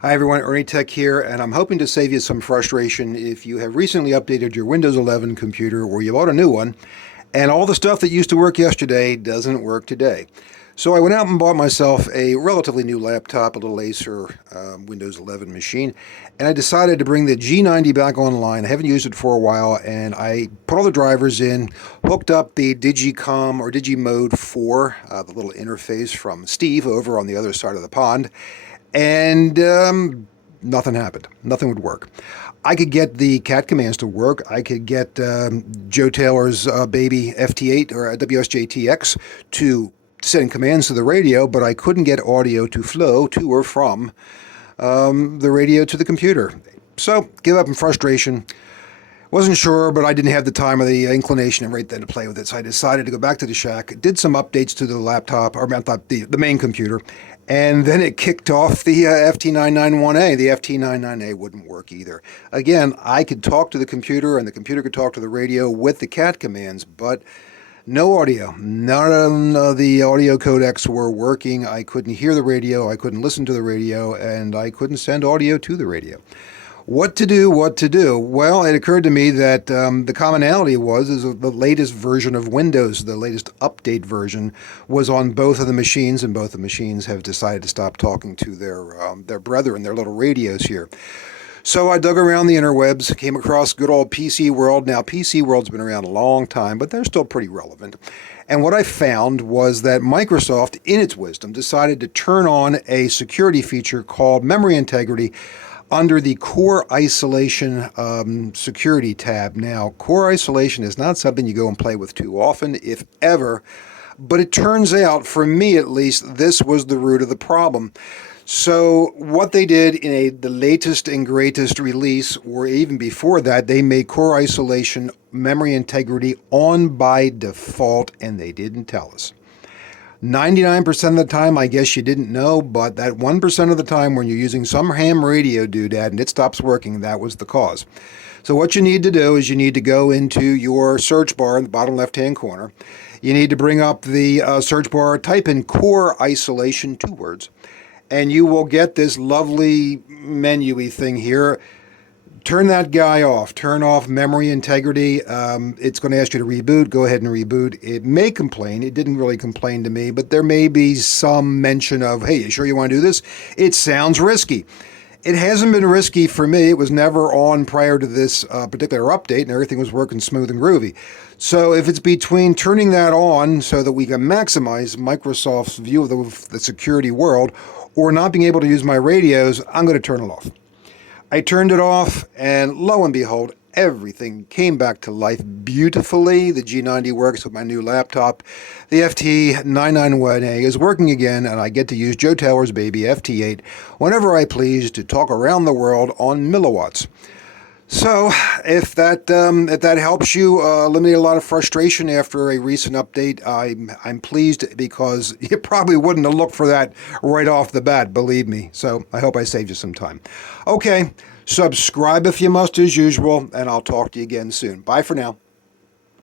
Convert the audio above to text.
Hi everyone, Ernie Tech here, and I'm hoping to save you some frustration if you have recently updated your Windows 11 computer or you bought a new one, and all the stuff that used to work yesterday doesn't work today. So I went out and bought myself a relatively new laptop, a little Acer Windows 11 machine, and I decided to bring the G90 back online. I haven't used it for a while, and I put all the drivers in, hooked up the Digicom or Digimode 4, the little interface from Steve over on the other side of the pond, and nothing happened. Nothing would work. I could get the cat commands to work. I could get Joe Taylor's baby FT8 or WSJTX to send commands to the radio, but I couldn't get audio to flow to or from the radio to the computer. So, give up in frustration. Wasn't sure, but I didn't have the time or the inclination right then to play with it, so I decided to go back to the shack, did some updates to the laptop, or the main computer, and then it kicked off the FT991A. The FT99A wouldn't work either. Again, I could talk to the computer, and the computer could talk to the radio with the cat commands, but no audio. None of the audio codecs were working. I couldn't hear the radio, I couldn't listen to the radio, and I couldn't send audio to the radio. What to do? Well, it occurred to me that the commonality is the latest version of Windows, the latest update version, was on both of the machines, and both the machines have decided to stop talking to their brethren, their little radios here. So I dug around the interwebs, came across good old PC World. Now, PC World's been around a long time, but they're still pretty relevant. And what I found was that Microsoft, in its wisdom, decided to turn on a security feature called memory integrity under the Core Isolation Security tab. Now, Core Isolation is not something you go and play with too often, if ever, but it turns out, for me at least, this was the root of the problem. So what they did in the latest and greatest release, or even before that, they made Core Isolation memory integrity on by default, and they didn't tell us. 99% of the time, I guess you didn't know, but that 1% of the time when you're using some ham radio doodad and it stops working, that was the cause. So what you need to do is you need to go into your search bar in the bottom left-hand corner. You need to bring up the search bar, type in Core Isolation, 2 words, and you will get this lovely menu-y thing here. Turn that guy off. Turn off memory integrity. It's going to ask you to reboot. Go ahead and reboot. It may complain. It didn't really complain to me, but there may be some mention of, hey, you sure you want to do this? It sounds risky. It hasn't been risky for me. It was never on prior to this particular update, and everything was working smooth and groovy. So if it's between turning that on so that we can maximize Microsoft's view of the security world or not being able to use my radios, I'm going to turn it off. I turned it off, and lo and behold, everything came back to life beautifully. The G90 works with my new laptop. The FT991A is working again, and I get to use Joe Taylor's baby FT8 whenever I please to talk around the world on milliwatts. So, if that helps you eliminate a lot of frustration after a recent update, I'm pleased, because you probably wouldn't have looked for that right off the bat, believe me. So, I hope I saved you some time. Okay, subscribe if you must as usual, and I'll talk to you again soon. Bye for now.